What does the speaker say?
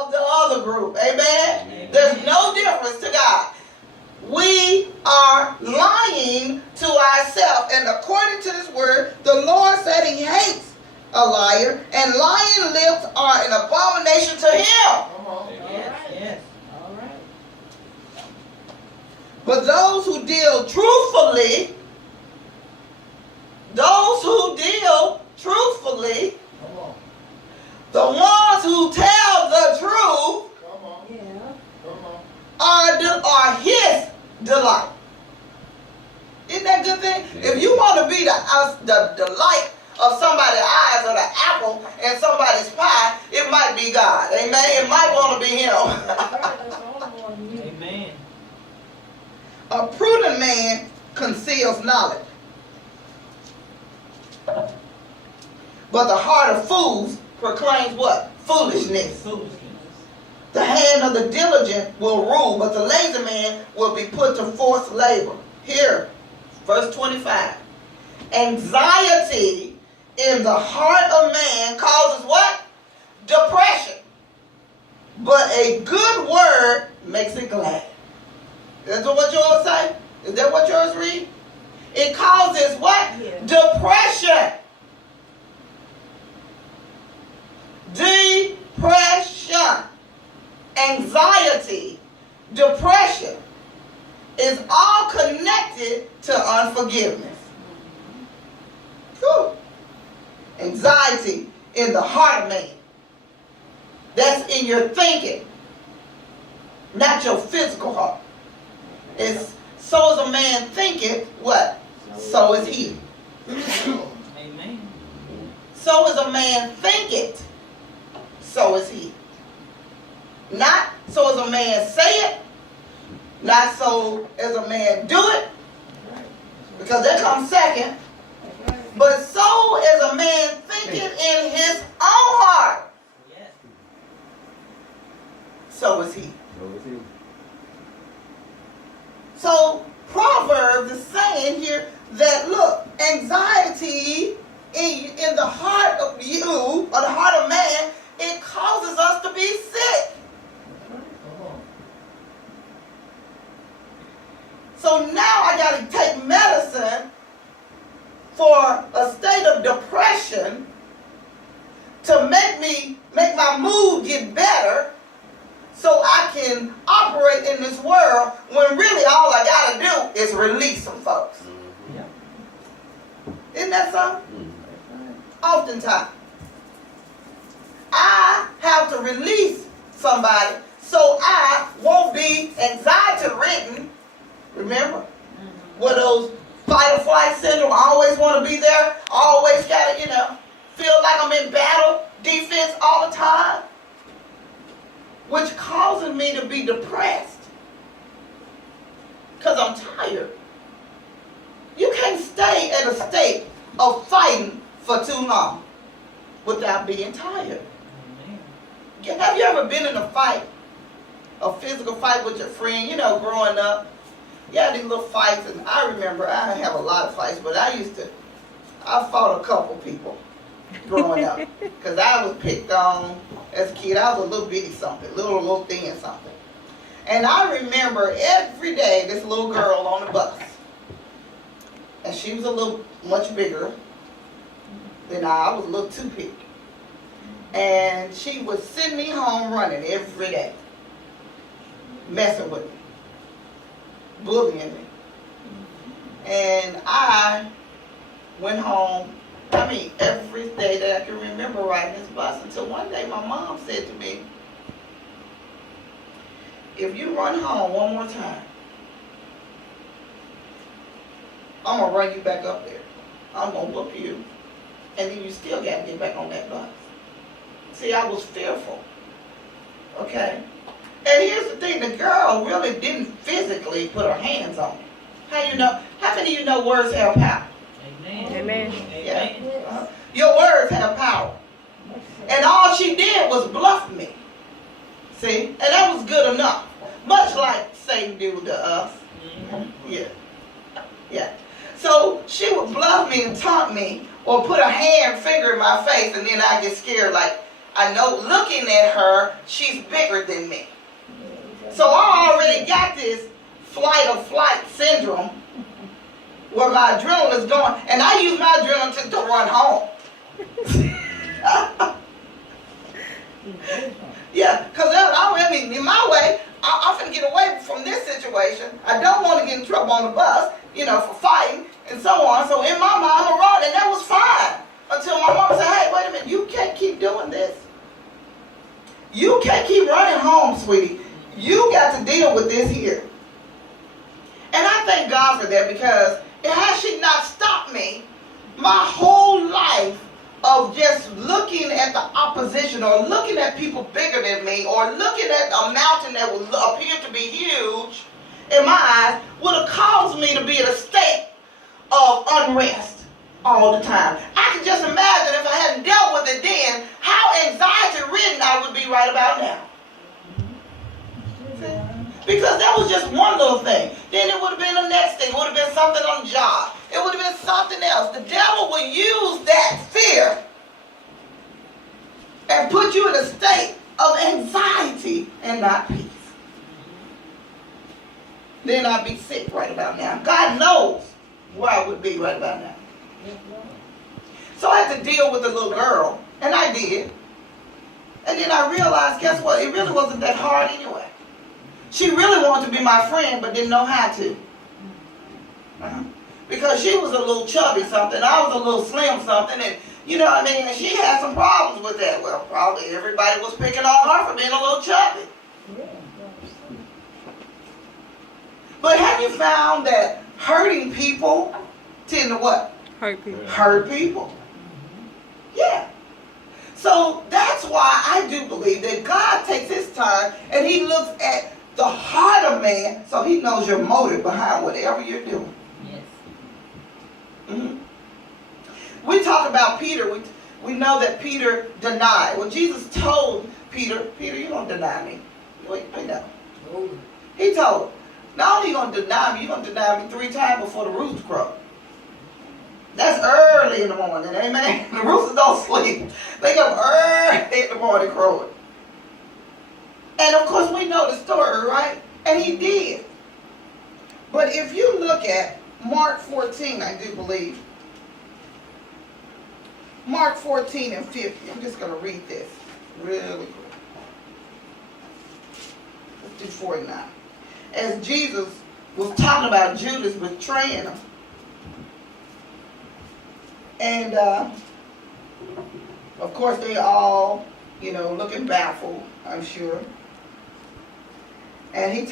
of the other group. Amen? There's no difference to God. We are lying to ourselves. And according to this word, the Lord said he hates a liar, and lying lips are an abomination to him. Yes. All right. But those who deal truthfully, the ones who tell the truth are his delight. Isn't that a good thing? If you want to be the delight of somebody's eyes or the apple in somebody's pie, it might be God. Amen. It might want to be him. Amen. A prudent man conceals knowledge, but the heart of fools proclaims what? Foolishness. The hand of the diligent will rule, but the lazy man will be put to forced labor. Here, verse 25. Anxiety in the heart of man causes what? Depression. But a good word makes it glad. Is that what yours say? Is that what yours read? It causes what? Yeah. Depression. Depression. Anxiety, depression is all connected to unforgiveness. Cool. Anxiety in the heart of man. That's in your thinking, not your physical heart. It's so as a man thinketh, what? So is he. Amen. So as a man thinketh, so is he. Not so as a man say it, not so as a man do it, because that comes second, but so as a man thinketh in his own heart, so is he. So Proverbs is saying here that, look, anxiety in the heart of you, or the heart of man, it causes us to be sick. So now I got to take medicine for a state of depression to make my mood get better so I can operate in this world when really all I got to do is release some folks. Yeah. Isn't that something? Oftentimes, I have to release somebody so I won't be anxiety-ridden. Remember? What those fight or flight syndrome, I always want to be there, always got to, feel like I'm in battle, defense all the time, which causes me to be depressed because I'm tired. You can't stay at a state of fighting for too long without being tired. Have you ever been in a fight, a physical fight with your friend, growing up? You had these little fights, and I remember, I didn't have a lot of fights, but I fought a couple people growing up, because I was picked on as a kid. I was a little bitty something, little thin something. And I remember every day this little girl on the bus, and she was a little much bigger than I was a little too big. And she would send me home running every day, messing with me, bullying me. And I went home, every day that I can remember riding this bus, until one day my mom said to me, if you run home one more time, I'm going to run you back up there. I'm going to whoop you. And then you still got to get back on that bus. See, I was fearful. Okay? And here's the thing, the girl really didn't physically put her hands on me. How many of you know words have power? Amen. Amen. Yeah. Your words have power. And all she did was bluff me. See? And that was good enough. Much like Satan do to us. Yeah. Yeah. So she would bluff me and taunt me, or put a finger in my face, and then I get scared like, I know looking at her, she's bigger than me. So I already got this flight or flight syndrome where my adrenaline is going. And I use my adrenaline to run home. Yeah, because I mean, in my way, I'm going to get away from this situation. I don't want to get in trouble on the bus, for fighting and so on. So in my mind, I'm going to run, and that was fine. Until my mom said, hey, wait a minute, you can't keep doing this. You can't keep running home, sweetie. You got to deal with this here. And I thank God for that, because had she not stopped me, my whole life of just looking at the opposition or looking at people bigger than me or looking at a mountain that would appear to be huge in my eyes would have caused me to be in a state of unrest all the time. I can just imagine if I hadn't dealt with it then, how anxiety-ridden I would be right about now. Because that was just one little thing. Then it would have been the next thing. It would have been something on the job. It would have been something else. The devil will use that fear and put you in a state of anxiety and not peace. Then I'd be sick right about now. God knows where I would be right about now. So I had to deal with the little girl, and I did. And then I realized, guess what? It really wasn't that hard anyway. She really wanted to be my friend, but didn't know how to. Because she was a little chubby something, I was a little slim something, and and she had some problems with that. Well, probably everybody was picking on her for being a little chubby. But have you found that hurting people tend to what? Hurt people. Hurt people. Yeah. So that's why I do believe that God takes his time and he looks at the heart of man, so he knows your motive behind whatever you're doing. Yes. Mm-hmm. We talk about Peter. We know that Peter denied. Well, Jesus told Peter, you're going to deny me. Wait, no. He told him, not only are you going to deny me, you're going to deny me 3 times before the rooster crows. That's early in the morning, amen? The roosters don't sleep. They come early in the morning crowing. And of course we know the story, right? And he did. But if you look at Mark 14, I do believe. Mark 14 and 50. I'm just going to read this really quick. Let's do 49. As Jesus was talking about Judas betraying him. And of course they all, looking baffled, I'm sure. And he